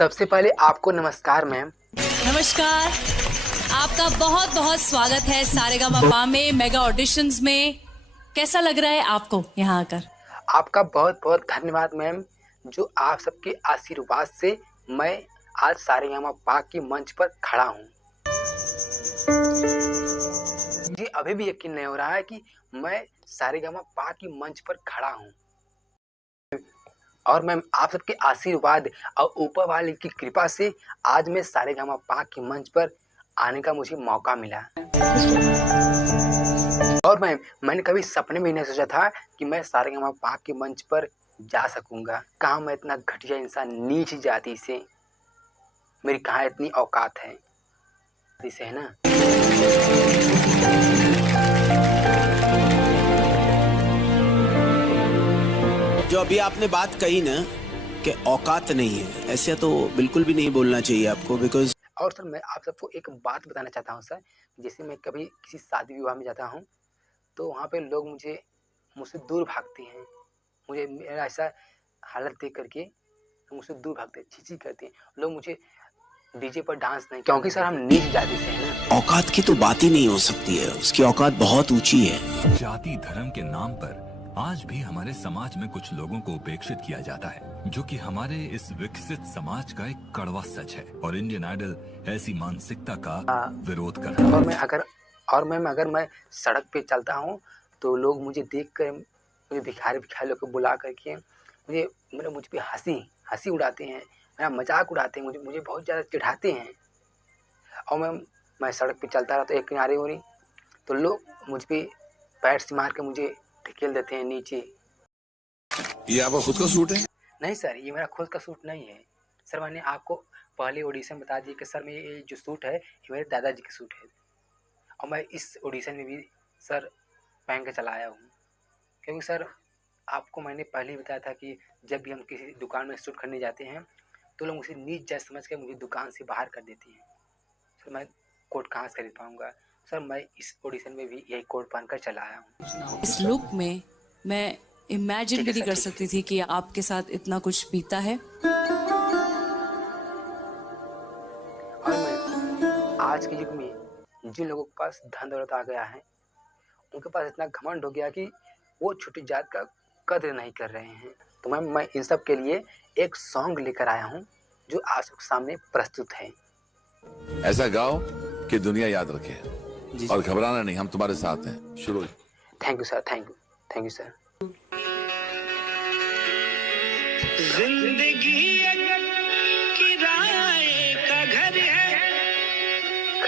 सबसे पहले आपको नमस्कार मैम। नमस्कार, आपका बहुत बहुत स्वागत है सारेगामापा में मेगा ऑडिशंस में। कैसा लग रहा है आपको यहाँ आकर? आपका बहुत बहुत धन्यवाद मैम, जो आप सबके आशीर्वाद से मैं आज सारेगामापा के मंच पर खड़ा हूँ। मुझे अभी भी यकीन नहीं हो रहा है कि मैं सारेगामापा के मंच पर खड़ा हूँ। और मैम आप सबके आशीर्वाद और ऊपर वाले की कृपा से आज मैं सारेगामापा के मंच पर आने का मुझे मौका मिला। और मैंने कभी सपने में नहीं सोचा था कि मैं सारेगामापा के मंच पर जा सकूंगा। कहाँ मैं इतना घटिया इंसान, नीच जाति से मेरी कहाँ इतनी औकात है, इसे है ना। जो अभी आपने बात कही ना कि औकात नहीं है, ऐसा तो बिल्कुल भी नहीं बोलना चाहिए आपको, बिकॉज। और सर मैं आप सबको एक बात बताना चाहता हूँ सर। जैसे मैं कभी किसी शादी विवाह में जाता हूँ तो वहाँ पे लोग मुझसे दूर भागते हैं। मुझे मेरा ऐसा हालत देख करके मुझसे दूर भागते हैं, छीछी करते हैं लोग मुझे। डीजे पर डांस नहीं, क्योंकि सर हम नीच जाति से हैं ना। औकात की तो बात ही नहीं हो सकती है, उसकी औकात बहुत ऊंची है। जाति धर्म के नाम पर आज भी हमारे समाज में कुछ लोगों को उपेक्षित किया जाता है, जो कि हमारे इस विकसित समाज का एक कड़वा सच है। और इंडियन आइडल ऐसी मानसिकता का विरोध कर रहा है। अगर मैं सड़क पे चलता हूँ तो लोग मुझे देख कर, मुझे भिखारी लोग को बुला करके मुझ पे हंसी उड़ाते हैं, मेरा मजाक उड़ाते हैं, मुझे बहुत ज़्यादा चिढ़ाते हैं। और मैं सड़क पे चलता रहता एक किनारे हो रही तो लोग मुझ पे पैर से मार के मुझे ढकेल देते हैं नीचे। ये आपका खुद का सूट है? नहीं सर, ये मेरा खुद का सूट नहीं है सर। मैंने आपको पहले ऑडिशन बता दिया कि सर ये जो सूट है ये मेरे दादाजी का सूट है। और मैं इस ऑडिशन में भी सर पहन के चला आया हूँ, क्योंकि सर आपको मैंने पहले ही बताया था कि जब भी हम किसी दुकान में सूट खरीदने जाते हैं तो लोग मुझे नीच जाति समझ के मुझे दुकान से बाहर कर देते हैं। सर मैं कोट कहाँ से खरीद पाऊँगा सर। मैं इस ऑडिशन में भी यही कोट पहनकर चला आया हूँ। इस लुक में मैं इमेजिन भी नहीं कर सकती थी कि आपके साथ इतना कुछ बीता है। और मैं आज के युग में जिन लोगों के पास धन दौलत आ गया है, उनके पास इतना घमंड हो गया कि वो छोटी जात का कद्र नहीं कर रहे हैं। तो मैं इन सब के लिए एक सॉन्ग लेकर आया हूँ जो आप सबके सामने प्रस्तुत है। ऐसा गाओ कि दुनिया याद रखे और घबराना नहीं, हम तुम्हारे साथ हैं। शुरू। Thank you sir, thank you sir. जिंदगी किराए का घर है,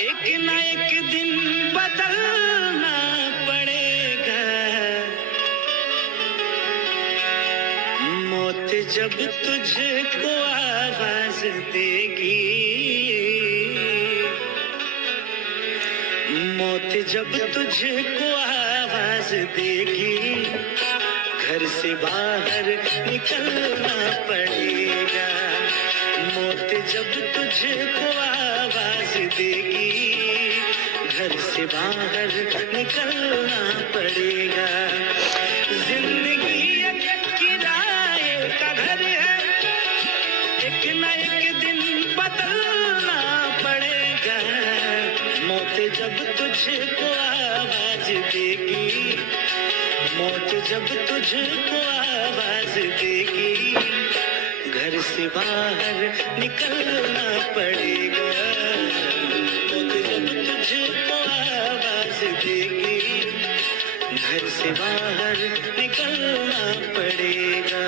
एक न एक दिन बदलना पड़ेगा। मौत जब तुझको आवाज देगी, मौत जब तुझको आवाज देगी, घर से बाहर निकलना पड़ेगा। मौत जब तुझको आवाज देगी, घर से बाहर निकलना पड़ेगा। जिंदगी एक किराए का घर है, एक न एक दिन बदलना पड़ेगा। मौत जब तुझको आवाज देगी, मौत जब तुझको आवाज देगी, घर से बाहर निकलना पड़ेगा। मौत जब तुझको आवाज देगी, घर से बाहर निकलना पड़ेगा।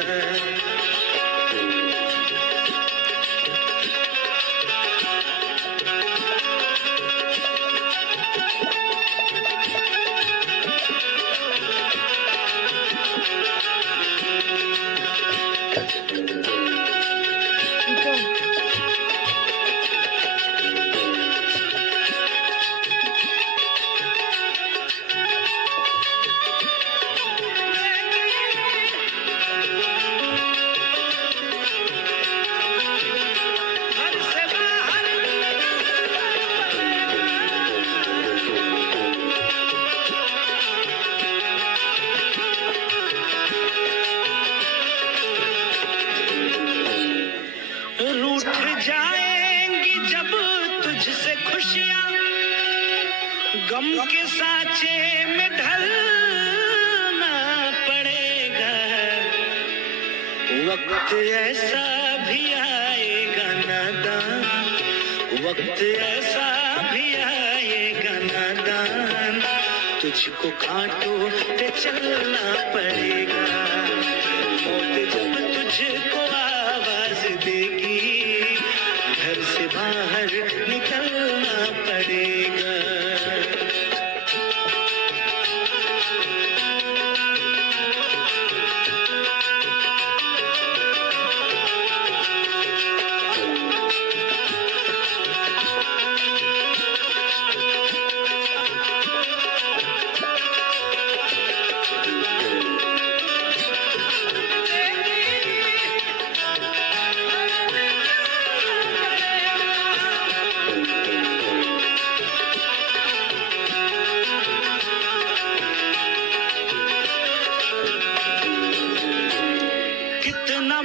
गम के सांचे में ढलना पड़ेगा, वक्त ऐसा भी आएगा नादान, वक्त ऐसा भी आएगा नादान, तुझको कांटों पे चलना पड़ेगा, मौत जब तुझको आवाज देगी, घर से बाहर निकलना पड़ेगा।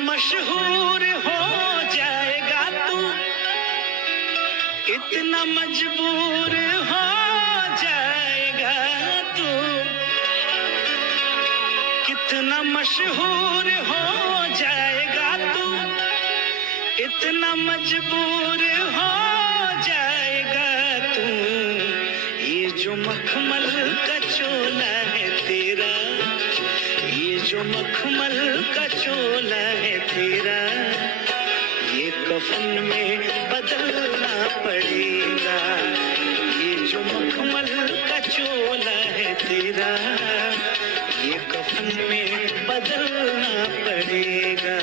मशहूर हो जाएगा तू, इतना मजबूर हो जाएगा तू, कितना मशहूर हो जाएगा तू, इतना मजबूर हो जाएगा तू, ये जो मखमल का चोला है तेरा, ये जो मखमल का चोला है तेरा, ये कफन में बदलना पड़ेगा, ये जो मखमल का चोला है तेरा, ये कफन में बदलना पड़ेगा।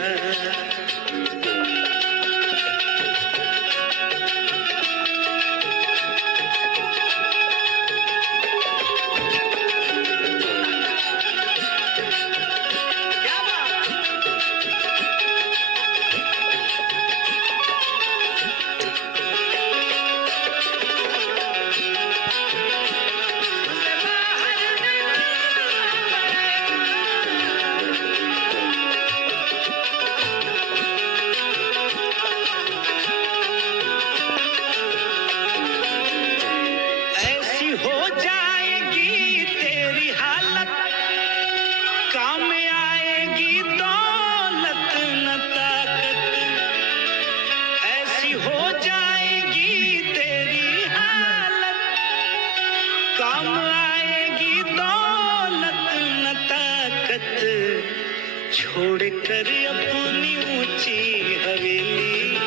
छोड़कर अपनी ऊंची हवेली,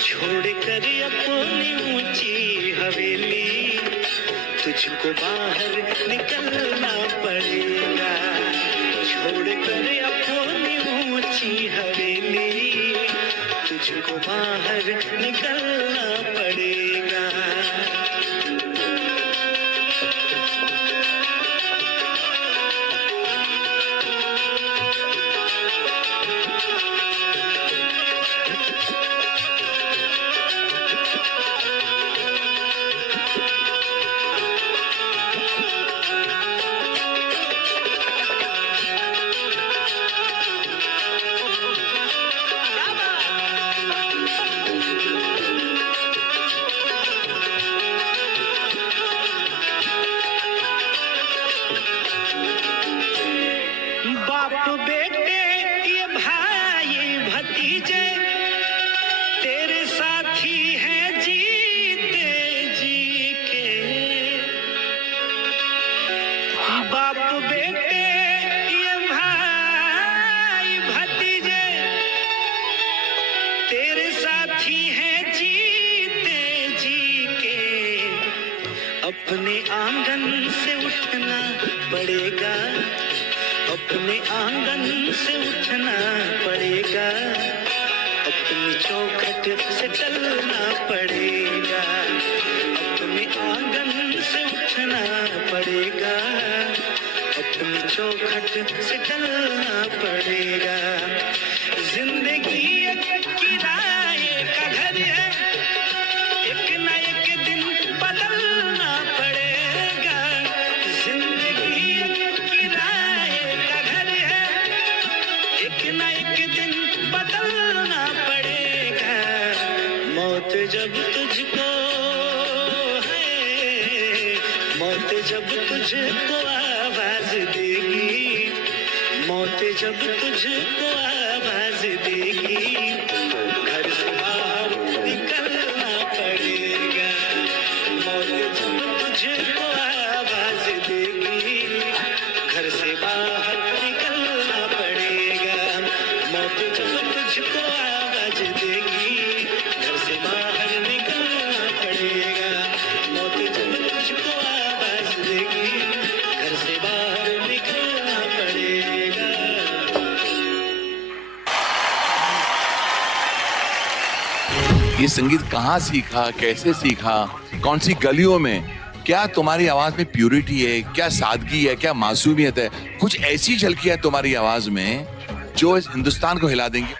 छोड़कर अपनी ऊंची हवेली, तुझको बाहर निकलना पड़ेगा, छोड़कर अपनी ऊंची हवेली, तुझको बाहर निकलना पड़ेगा। अपने आंगन से उठना पड़ेगा, अपने आंगन से उठना पड़ेगा, अपनी चौखट से टलना पड़ेगा, अपने आंगन से उठना पड़ेगा, अपनी चौखट से टलना पड़ेगा। जिंदगी एक किराए का घर है, एक न एक दिन बदलना पड़ेगा। जिंदगी एक किराए का घर है, एक न एक दिन बदलना पड़ेगा। मौत जब तुझको है जब तुझको आवाज देगी, मौत जब तुझको आवाज देगी, घर से बाहर निकलना पड़ेगा। मौत जब तुझको आवाज देगी, घर से बाहर निकलना पड़ेगा। मौत जब तुझको आवाज देगी, घर से बाहर निकलना पड़ेगा। मौत जब तुझको आवाज देगी, घर से बाहर निकलना पड़ेगा। ये संगीत कहाँ सीखा, कैसे सीखा, कौन सी गलियों में? क्या तुम्हारी आवाज में प्यूरिटी है, क्या सादगी है, क्या मासूमियत है? कुछ ऐसी झलकियां तुम्हारी आवाज में जो इस हिंदुस्तान को हिला देंगी।